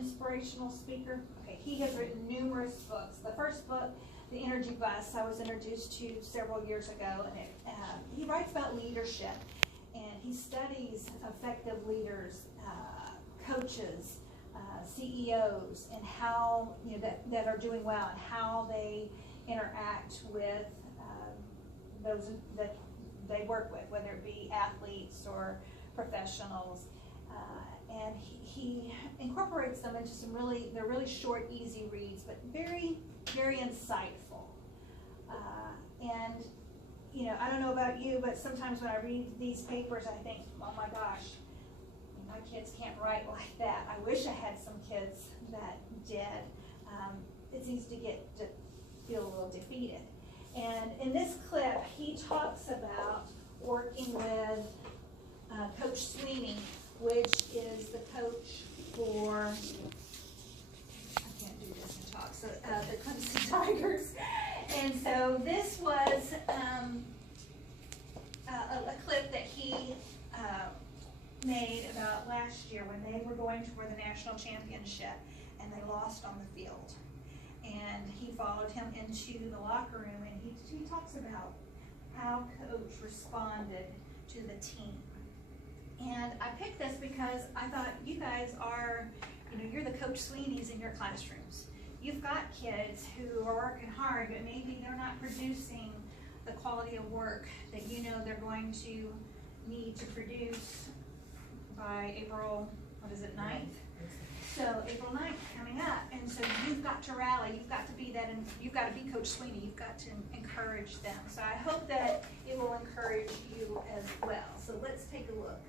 inspirational speaker? Okay, he has written numerous books. The first book, The Energy Bus, I was introduced to several years ago, and he writes about leadership, and he studies effective leaders, coaches, CEOs, and how, you know, that are doing well, and how they interact with those that they work with, whether it be athletes or professionals. And he incorporates them into some they're really short, easy reads, but very, very insightful. And, you know, I don't know about you, but sometimes when I read these papers, I think, oh my gosh, my kids can't write like that. I wish I had some kids that did. It's easy to feel a little defeated. And in this clip, he talks about working with Coach Sweeney, which is the coach for, I can't do this and talk, so the Clemson Tigers. And so this was a clip that he made about last year when they were going for the national championship and they lost on the field. And he followed him into the locker room, and he talks about how coach responded to the team. And I picked this because I thought you guys are, you know, you're the Coach Sweeneys in your classrooms. You've got kids who are working hard, but maybe they're not producing the quality of work that you know they're going to need to produce by April, 9th? So April 9th coming up, and so you've got to rally, you've got to be that, and you've got to be Coach Sweeney, you've got to encourage them. So I hope that it will encourage you as well. So let's take a look.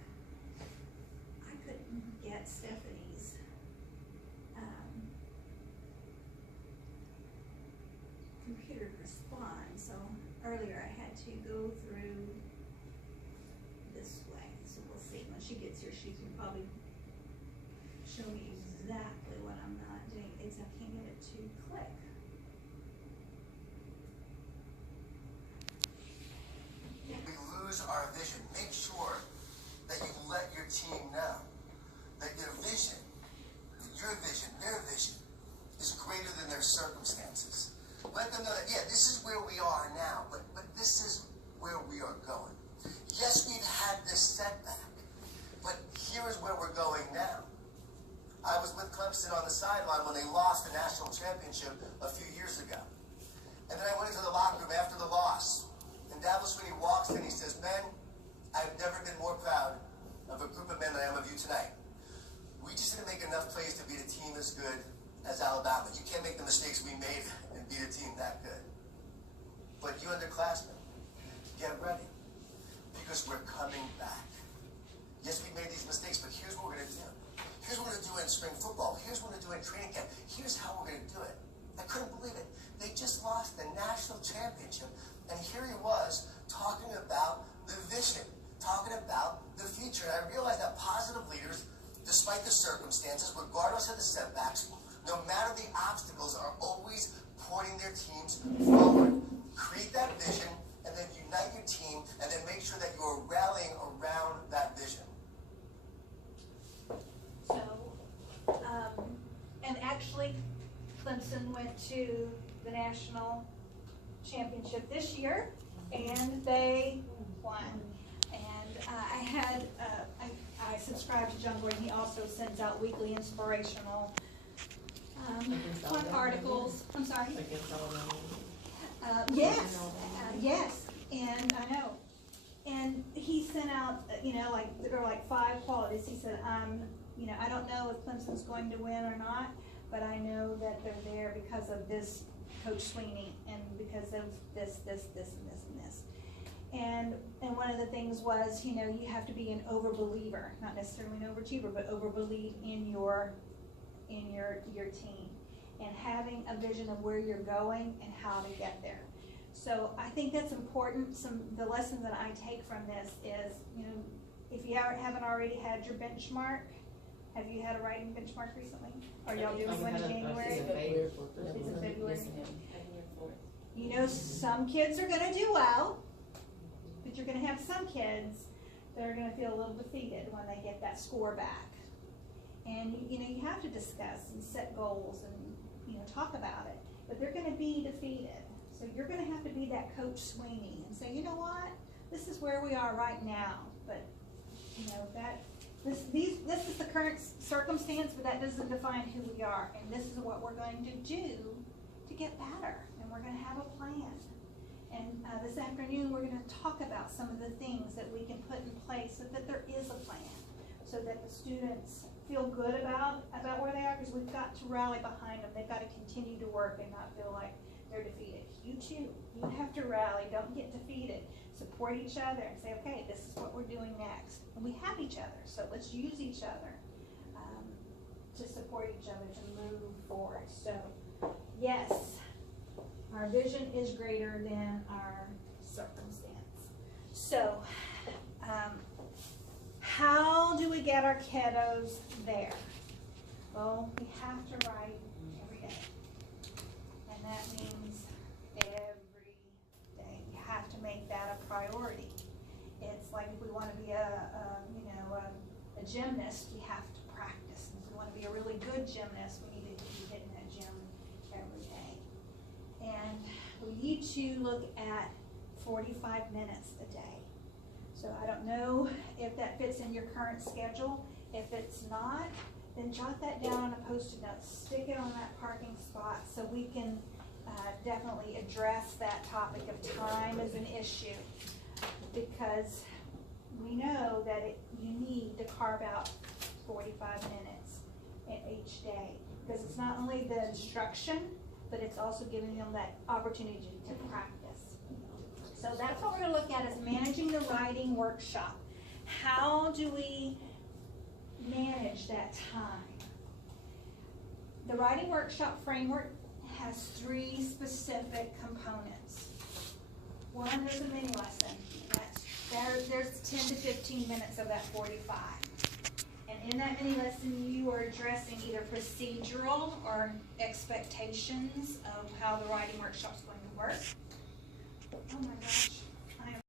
I couldn't get Stephanie's computer to respond, so earlier I had to go through this way. So we'll see, when she gets here, she can probably show me exactly what I'm not doing, except I can't get it to click. We lose our vision. Make sure that you let your team know that your vision, their vision, is greater than their circumstances. Let them know that, yeah, this is where we are now, but this is where we are going. Yes, we've had this setback, but here is where we're going now. I was with Clemson on the sideline when they lost the national championship a few years ago. And then I went into the locker room after the loss. And Dabo Swinney walks in and he says, "Men, I've never been more proud of a group of men than I am of you tonight. We just didn't make enough plays to beat a team as good as Alabama. You can't make the mistakes we made and beat a team that good. But you underclassmen, get ready. Because we're coming back. Yes, we made these mistakes, but here's what we're going to do. Here's what we're going to do in spring football. Here's what we're going to do in training camp. Here's how we're going to do it." I couldn't believe it. They just lost the national championship, and here he was talking about the vision, talking about the future. And I realized that positive leaders, despite the circumstances, regardless of the setbacks, no matter the obstacles, are always pointing their teams forward. Create that vision, and then unite your team, and then make sure that you are rallying around that vision. And actually, Clemson went to the national championship this year, and they won. And I subscribe to John Gordon. He also sends out weekly inspirational articles. I'm sorry? Yes, and I know. And he sent out, there are like 5 qualities. He said, I don't know if Clemson's going to win or not, but I know that they're there because of this Coach Sweeney and because of this, and this, and this. And one of the things was, you have to be an overbeliever, not necessarily an overachiever, but overbelieve in your team and having a vision of where you're going and how to get there. So I think that's important. The lesson that I take from this is, if you haven't already had your benchmark, have you had a writing benchmark recently? Are y'all doing one in January? It's in February. Some kids are going to do well, but you're going to have some kids that are going to feel a little defeated when they get that score back. And you have to discuss and set goals and talk about it, but they're going to be defeated. So you're going to have to be that Coach Sweeney and say, you know what, this is where we are right now, but this is the current circumstance, but that doesn't define who we are, and this is what we're going to do to get better, and we're going to have a plan. And this afternoon we're going to talk about some of the things that we can put in place so that there is a plan, so that the students feel good about where they are, because we've got to rally behind them. They've got to continue to work and not feel like they're defeated. You too, you have to rally, don't get defeated. Support each other and say, okay, this is what we're doing next. And we have each other, so let's use each other to support each other to move forward. So, yes, our vision is greater than our circumstance. So, how do we get our kiddos there? Well, we have to write every day. And that means every day. We have to make that a priority. It's like if we want to be a gymnast, we have to practice. And if we want to be a really good gymnast, we need to be hitting that gym every day. And we need to look at 45 minutes a day. So I don't know if that fits in your current schedule. If it's not, then jot that down on a Post-it note. Stick it on that parking spot so we can definitely address that topic of time as an issue, because we know that you need to carve out 45 minutes each day, because it's not only the instruction, but it's also giving them that opportunity to practice. So that's what we're going to look at, is managing the writing workshop. How do we manage that time? The writing workshop framework has 3 specific components. One is a mini lesson. There's 10 to 15 minutes of that 45. And in that mini lesson, you are addressing either procedural or expectations of how the writing workshop is going to work. Oh my gosh.